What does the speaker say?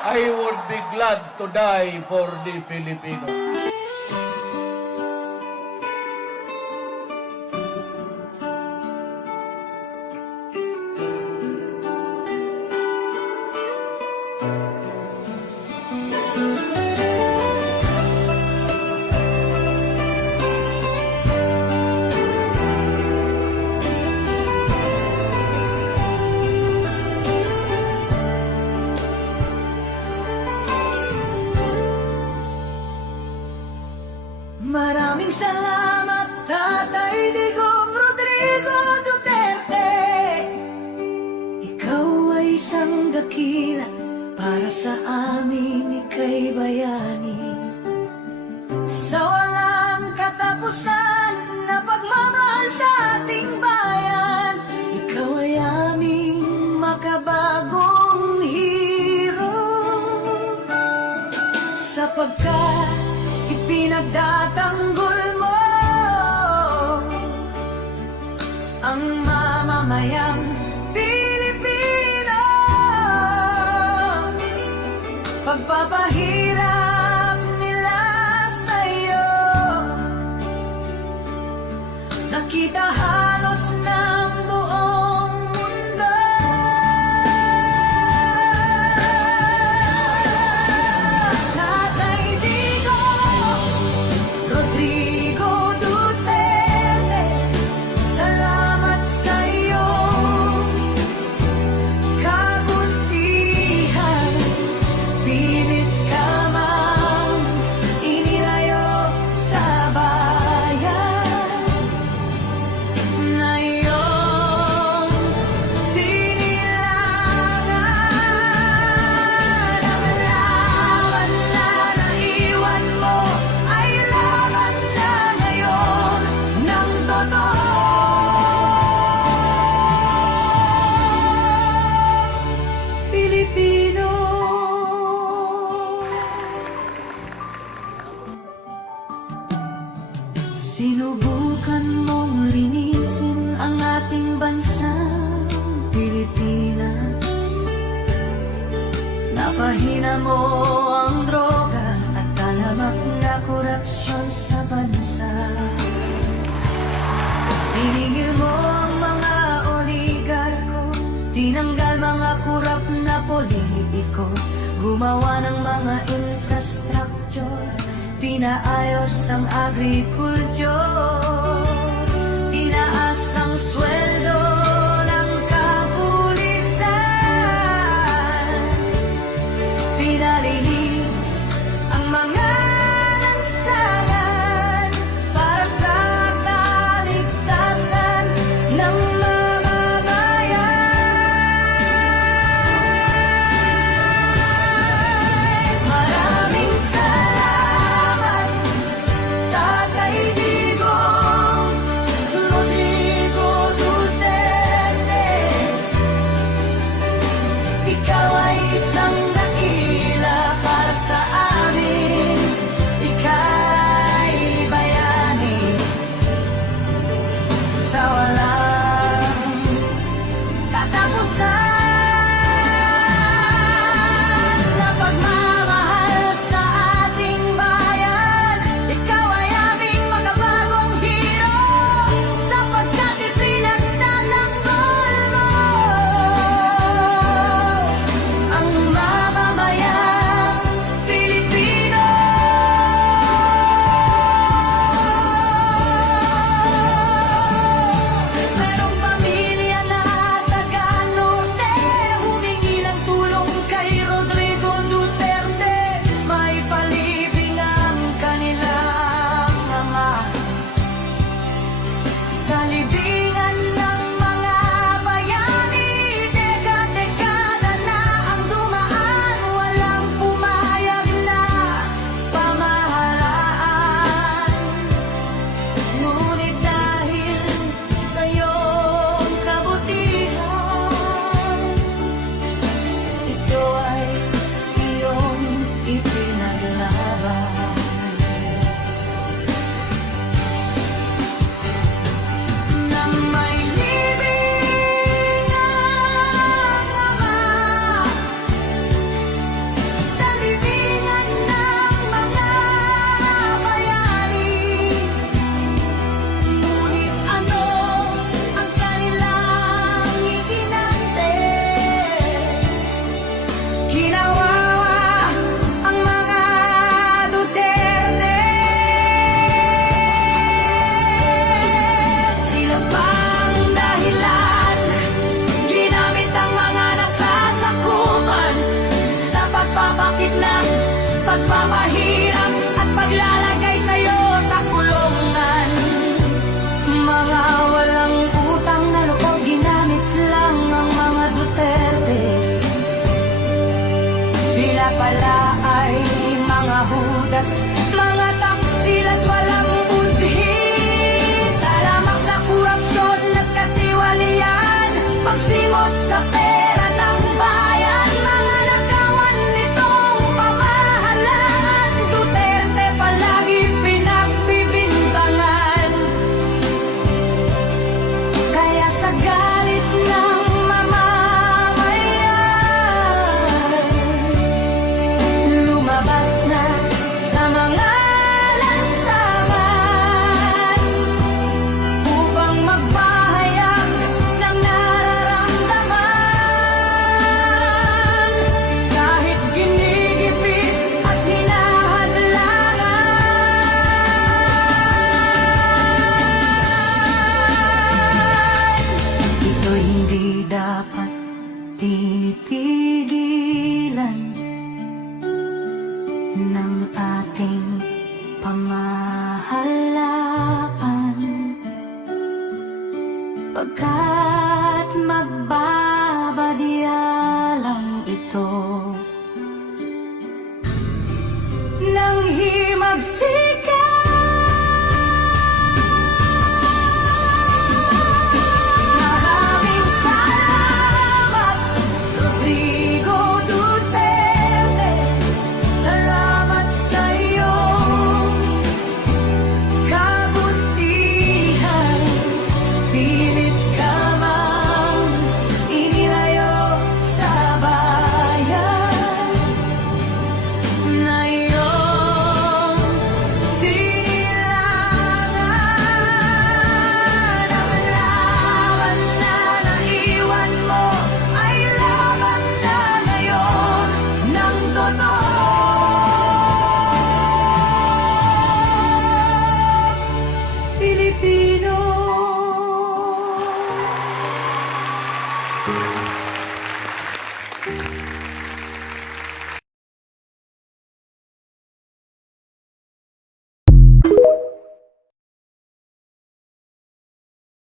I would be glad to die for the Filipino. Maraming salamat, Tatay Digong Rodrigo Duterte. Ikaw ay isang dakila para sa amin, ika'y bayani. Sa walang katapusan na pagmamahal sa ating bayan, ikaw ay aming makabagong hero. Sapagkat ipinagtatanggol mo ang mamamayang Pilipino. Pagpapahirap nila sa'yo, nakita halos ng buong mundo. Tatay Digong Rodrigo Duterte, salamat sa iyong kabutihan. Pilit ka mang inilayo sa bayan na iyong sinilangan. Ang laban na naiwan mo ay laban na ngayon ng totoong Pilipino. Sinubukan mong linisin ang ating bansang Pilipinas. Napahina mo ang droga at talamak na korupsyon sa bansa. Siningil mo ang mga oligarko, tinanggal mga kurap na politiko, gumawa ng mga infrastructure, pinaayos ang agrikulture, tinaas ang sweldo ng kapulisan, pinalinis ang mga lansangan para sa kaligtasan ng mamamayan. Maraming salamat, Tatay Digong pagpapahirap at paglalagay sa'yo sa kulungan. Mga walang utang na loob, ginamit lang ang mga Duterte. Sila pala ay mga hudas, mga taksil at walang budhi. Talamak na korupsyon at katiwalian, pagsimot sa pera ng bayan. Mga nagawan nitong pamahalaan, Duterte palagi pinagbibintangan. Kaya sa galit ng mamamayan, lumabas na sa mga lansangan upang magpahayag ng nararamdaman. Kahit ginigipit at hinahadlangan, ito'y hindi dapat pinipigilan ng ating pamahalaan, pagkat magbabadya lang ito ng himagsikan